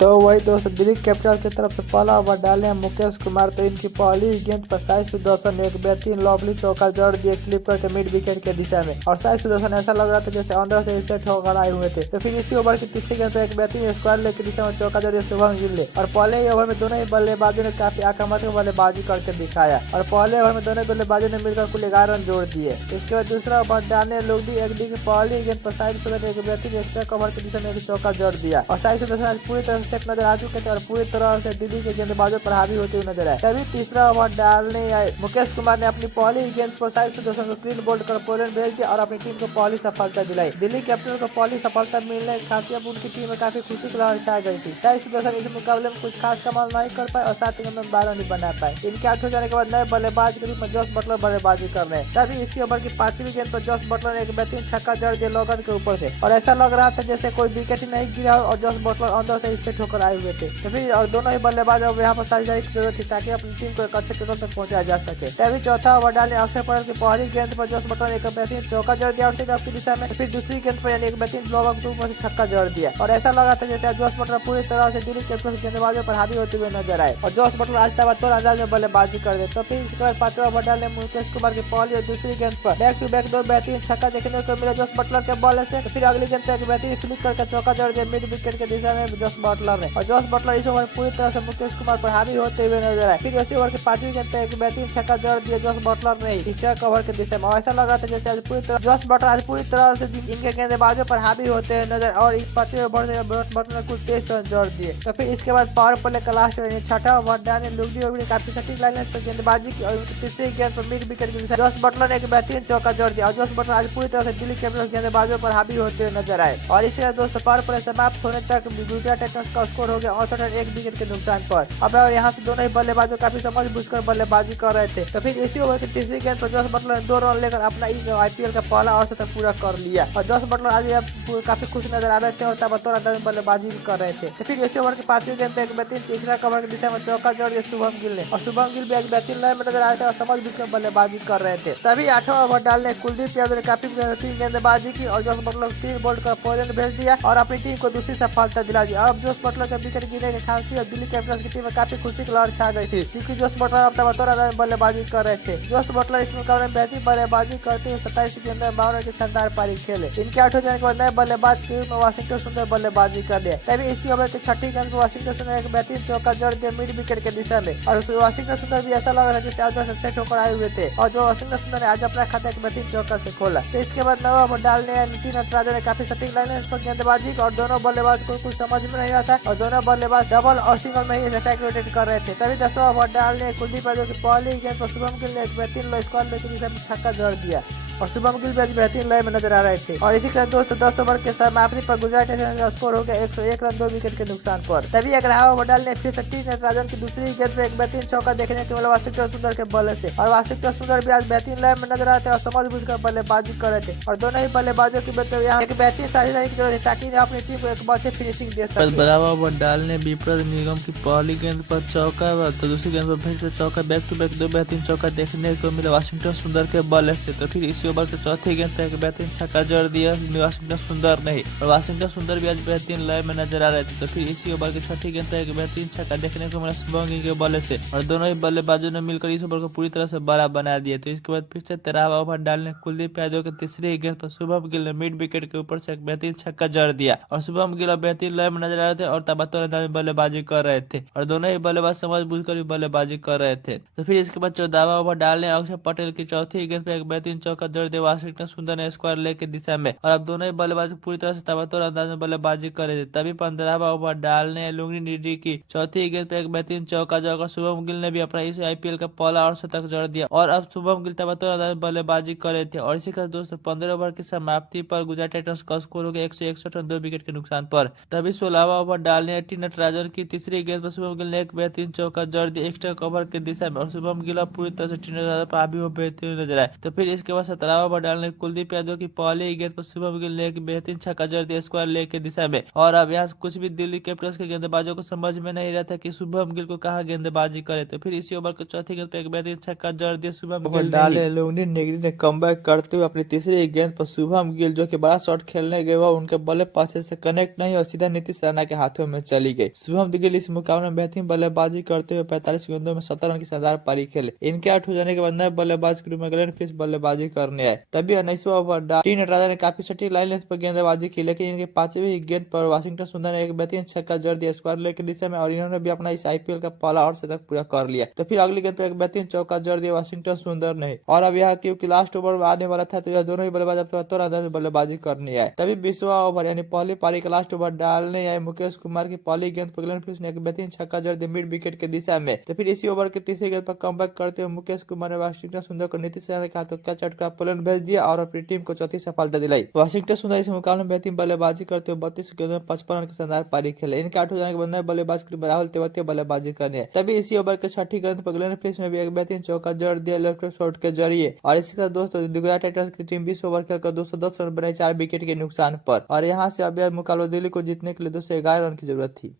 तो वही दोस्त दिल्ली कैपिटल की तरफ से पहला ओवर डाले हैं मुकेश कुमार। तो इनकी पहली गेंद पर साई सुदर्शन ने एक बेहतरीन लवली चौका जड़ दिए क्लिप करके मिड विकेट के दिशा में, और साई सुदर्शन ऐसा लग रहा था जैसे अंदर से सेट होकर आए हुए थे। तो फिर इसी ओवर की तीसरी गेंद पर एक बेहतरीन स्क्वायर लेग की दिशा में चौका जड़ दिया शुभम गिल ने, और पहले ही ओवर में दोनों ही बल्लेबाजों ने काफी आक्रामक बल्लेबाजी करके दिखाया, और पहले ओवर में दोनों बल्लेबाजों ने मिलकर कुल 11 रन जोड़ दिए। इसके बाद दूसरा ओवर डालने लोग की पहली गेंद पर साई सुदर्शन ने एक बेहतरीन एक्स्ट्रा कवर की दिशा में एक चौका जड़ दिया, और साई सुदर्शन आज पूरी तरह से सेट नजर आ चुके थे और पूरी तरह से दिल्ली के गेंदबाजों पर हावी होते हुए नजर आए। तभी तीसरा ओवर डालने आए मुकेश कुमार ने अपनी पहली गेंद पर साई सुदर्शन को क्लीन बोल्ड कर पोलैंड भेज दिया और अपनी टीम को पहली सफलता दिलाई। दिल्ली कैपिटल को पहली सफलता मिलने के खातिर अब उनकी टीम में काफी खुशी की लहर छा गई थी। साई सुदर्शन इस मुकाबले में कुछ खास कमाल नहीं कर पाए और 7 गेंद में 12 नहीं बना पाए। इनके आउट हो जाने के बाद नए बल्लेबाज के रूप में जॉस बटलर बल्लेबाजी कर रहे हैं। तभी इसी ओवर की 5वीं गेंद पर जॉस बटलर ने एक बेहतरीन छक्का जड़ दिया लॉगन के ऊपर से, और ऐसा लग रहा था जैसे कोई विकेट ही नहीं गिरा और जॉस बटलर अंदर से सेट होकर आए हुए थे। तो फिर और दोनों ही बल्लेबाज अब यहाँ पर साझेदारी की जरूरत थी ताकि अपनी टीम को एक अच्छे टोटल तक पहुंचाया जा सके। तभी चौथा ओवर डालने अक्षर पटेल की पहली गेंद पर जॉस बटलर ने एक बेहतरीन चौका जड़ दिया आउटसाइड ऑफ की दिशा में। फिर दूसरी गेंद पर यानी एक बेहतरीन लॉगन के ऊपर से छक्का जड़ दिया, और ऐसा लगा था जैसे जॉस बटलर पूरी तरह से दिल्ली कैपिटल के गेंदबाजों पर हावी होते हुए नजर आए, और जॉस बटलर आज तबातौर अंदाज में बल्लेबाजी कर दे। तो फिर इसके बाद 5वां ओवर डालने मुकेश कुमार की पहली और दूसरी गेंद पर बैक टू बैक 2 बेहतरीन छक्का देखने को मिला जॉस बटलर के बॉल से। फिर अगली गेंद पर एक बेहतरीन फ्लिक करके चौका जड़ दिया मिड विकेट के दिशा में जॉस बटलर ने, और जॉस बटलर इस ओवर पूरी तरह से मुकेश कुमार पर हावी होते हुए नजर आए। फिर इसी ओवर के 5वीं गेंद पर एक बेहतरीन छक्का जड़ दिया जॉस बटलर ने एक्स्ट्रा कवर के दिशा में, और ऐसा लग रहा था जैसे आज पूरी तरह जॉस बटलर आज पूरी तरह से इनके गेंदबाजों पर हावी होते हुए नजर, और इस 5वें ओवर से जॉस बटलर ने कुछ 23 रन जोड़ दिए। तो फिर इसके बाद पावर प्ले का लास्ट छठा ओवर डालने लुगडी ओवर काफी सटीक लाइन पर गेंदबाजी की, और उनकी तीसरी गेंद पर मिड विकेट के जॉस बटलर ने एक बेहतरीन चौका जोड़ दिया, और जॉस बटलर आज पूरी तरह से दिल्ली कैपिटल गेंदबाजों पर हावी होते हुए नजर आए। और इसके बाद दोस्तों पावर प्ले समाप्त होने तक गुजरात टाइटंस का स्कोर हो गया 68 रन 1 विकेट के नुकसान पर। अब यहाँ से दोनों ही बल्लेबाजों काफी समझ बूझकर बल्लेबाजी कर रहे थे। तो फिर इसी ओवर की तीसरी गेंद पर जॉस बटलर ने 2 रन लेकर अपना इस आईपीएल का पहला अर्धशतक पूरा कर लिया, और जॉस बटलर आज काफी खुश नजर आ रहे थे और तबतौर अंदाज में बल्लेबाजी भी कर रहे थे। तो फिर इसी ओवर की 5वीं गेंद पर एक बेहतरीन तीसरा कवर की दिशा में चौका जड़ दिया शुभम गिल ने, और शुभम गिल भी आज बेहतरीन लय में नजर आ रहे थे और समझ बूझकर बल्लेबाजी कर रहे थे। तभी 8वां ओवर डालने कुलदीप यादव ने काफी बेहतरीन गेंदबाजी की और जॉस बटलर को 3 बोल्ड कर पोलैंड भेज दिया और अपनी टीम को दूसरी सफलता दिला दी। अब जॉस बटलर के विकेट गिरने के खातिर दिल्ली कैपिटल्स की टीम में काफी खुशी की लहर छा गई थी, क्योंकि जॉस बटलर अब तबतौर अंदाज में बल्लेबाजी कर रहे थे। जॉस बटलर इस मुकाबले में बेहतरीन बल्लेबाजी करते हुए 27 गेंद में 52 रन की शानदार पारी खेले। इनके आउट हो जाने के बाद नए बल्लेबाज के रूप में वाशिंगटन सुंदर बल्लेबाजी कर लिया। तभी इसी ओवर की 6ठी गेंद पर वाशिंगटन सुंदर एक बेहतरीन चौका जड़ दिया मिड विकेट के दिशा में, और वाशिंगटन सुंदर भी ऐसा लगा था जैसे अंदर से सेट होकर आए हुए थे, और जो वाशिंगटन सुंदर ने आज अपना खाता एक बेहतरीन चौका से खोला। तो इसके बाद 9वां ओवर डालने नीति नटराजन ने काफी सटीक लाइन पर गेंदबाजी और दोनों बल्लेबाज को कुछ समझ में नहीं रहा था, और दोनों बल्लेबाज डबल और सिंगल में ही अटैक रोटेट कर रहे थे। तभी 10वां ओवर डालने कुलदीप यादव की पहली गेंद पर शुभम गिल ने एक बेहतरीन लो स्क्वायर लेकर दिशा में छक्का जड़ दिया, और शुभम गिल भी आज बेहतरीन लय में नजर आ रहे थे। और इसी के साथ दोस्तों 10 ओवर के समाप्ति पर गुजरात टाइटंस का स्कोर हो गया 101 रन 2 विकेट के नुकसान पर। तभी 11वां ओवर डालने फिर से टी नटराजन की दूसरी गेंद पे एक बेहतरीन चौका देखने को मिला वाशिंगटन सुंदर के बल्ले से, और वाशिंगटन सुंदर भी आज बेहतरीन लय में नजर आते और समझ बूझकर बल्लेबाजी कर रहे थे, और दोनों ही बल्लेबाजों की यहाँ एक बेहतरीन साझेदारी की जरूरत है ताकि अपनी टीम को एक अच्छे फिनिशिंग दे सके। 12वां ओवर डालने विप्र निगम की पहली गेंद पर चौका तो दूसरी गेंद पर फिर से चौका बैक टू बैक 2 बेहतरीन चौका देखने को मिला वाशिंगटन सुंदर के बल्ले से। तो फिर इसी ओवर के चौथी गेंद पर एक बेहतरीन छक्का जड़ दिया वाशिंगटन सुंदर नहीं, और वाशिंगटन सुंदर भी आज बेहतरीन लय में नजर आ रहे थे। तो फिर इसी ओवर की 6ठी गेंद पर एक बेहतरीन छक्का देखने को मिला शुभम गिल के बल्ले से, और दोनों ही बल्लेबाजों ने मिलकर इस ओवर को पूरी तरह से बड़ा बना दिया। तो इसके बाद फिर से 13वां ओवर डालने कुलदीप यादव के तीसरी गेंद पर शुभम गिल ने मिड विकेट के ऊपर से एक बेहतरीन छक्का जड़ दिया, और शुभम गिल बेहतरीन लय में नजर आ रहे थे और तबतौर अंदाज में बल्लेबाजी कर रहे थे, और दोनों ही बल्लेबाज समझ बूझकर भी बल्लेबाजी कर रहे थे। तो फिर इसके बाद 14वां ओवर डालने अक्षर पटेल की चौथी गेंद पर एक बेहतरीन चौका जड़ दिया वाशिंगटन सुंदर ने स्क्वायर लेग के दिशा में, और अब दोनों ही बल्लेबाज पूरी तरह से तबतौर अंदाज में बल्लेबाजी कर रहे थे। तभी 15वां ओवर डालने लुंगनी नीडी की चौथी गेंद पर एक बेहतरीन चौका जड़कर शुभम गिल ने भी अपना इस आईपीएल का पहला अर्धशतक जड़ दिया, और अब शुभम गिल तबतौर अंदाज में बल्लेबाजी कर रहे थे। और इसी के साथ दोस्तों 15 ओवर की समाप्ति पर गुजरात टाइटंस का स्कोर हो गया 161 रन 2 विकेट के नुकसान पर। तभी 16वां ओवर डालने टी नटराजन की तीसरी गेंद पर शुभम गिल ने एक बेहतरीन चौका जड़ दिया एक्स्ट्रा कवर के दिशा में, और शुभम गिल पूरी तरह से टी नटराजन पर हावी हो बेहतरीन नजर आए। तो फिर इसके बाद 17वां ओवर डालने कुलदीप यादव की पहली गेंद पर शुभम गिल ने एक बेहतरीन छक्का जड़ दिया स्क्वायर लेग की दिशा में। और अब यहाँ कुछ भी दिल्ली कैपिटल्स के गेंदबाजों को समझ में नहीं रहा था कि शुभम गिल को कहाँ गेंदबाजी करे, तो फिर इसी ओवर के चौथी गेंद पर एक बेहतरीन छक्का जड़ दिया शुभम ओवर गिल ने डाले ही। लुंगनी नेगी ने कमबैक करते हुए अपनी तीसरी गेंद पर शुभम गिल जो कि बड़ा शॉट खेलने गए, वह उनके बल्ले पासे से कनेक्ट नहीं और सीधा नीतीश राणा के हाथों में चली गई। शुभम गिल इस मुकाबले में बेहतरीन बल्लेबाजी करते हुए 45 गेंदों में 17 रन की शानदार पारी खेले। इनके आउट हो जाने के बाद नए बल्लेबाज के रूप में ग्लेन फिलिप्स बल्लेबाजी करने आए। तभी 19वां ओवर टी नटराजन ने काफी सटीक लाइन लेंथ पर गेंदबाजी की, लेकिन इनके 5वीं गेंद पर वाशिंगटन सुंदर ने एक बेहतरीन छक्का जड़ दिया स्क्वायर लेग की दिशा में और इन्होंने भी अपना इस आईपीएल का पहला और शतक पूरा कर लिया। तो फिर अगली गेंद पर एक बेहतरीन चौका जड़ दिया वाशिंगटन सुंदर ने। और अब यह क्योंकि लास्ट ओवर आने वाला था, तो यह दोनों ही बल्लेबाज अब तो अंदाज में बल्लेबाजी करने आए। तभी 20वां ओवर यानी पहली पारी का लास्ट ओवर डालने आए मुकेश कुमार की पहली गेंद पर ग्लेन फिलिप्स ने एक बेहतरीन छक्का जड़ दिया मिड विकेट की दिशा में। तो फिर इसी ओवर के तीसरी गेंद पर कमबैक करते हुए मुकेश कुमार ने वाशिंगटन सुंदर को नीतीश राणा के हाथों का चटका पोलैंड भेज दिया और अपनी टीम को चौथी सफलता दिलाई। वाशिंगटन सुंदर इस मुकाबले में बेहतरीन बल्लेबाजी करते हुए 32 गेंदों में 55 रन की शानदार पारी खेले। इनके आउट हो जाने के बाद नए बल्लेबाज के रूप में राहुल तेवतिया बल्लेबाजी करने। तभी इसी ओवर के छठी गेंद पर ग्लेन फिलिप्स ने भी एक बेहतरीन चौका जड़ दिया लेफ्ट शॉट के जरिए। और इसके साथ दोस्तों गुजरात टाइटंस की टीम 20 ओवर खेलकर 210 रन बनाई 4 विकेट के नुकसान पर। और यहाँ से अब यह मुकाबला दिल्ली को जीतने के लिए 211 रन की जरूरत थी।